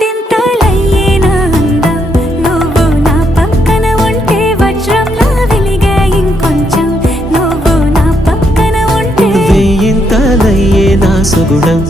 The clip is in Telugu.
వందింతలయ్యేనా అందం నువ్వు నా పక్కన ఉంటే వజ్రంలా వెలిగే ఇంకొంచెం నువ్వు నా పక్కన ఉంటే వేయింతలయ్యేనా సుగుణం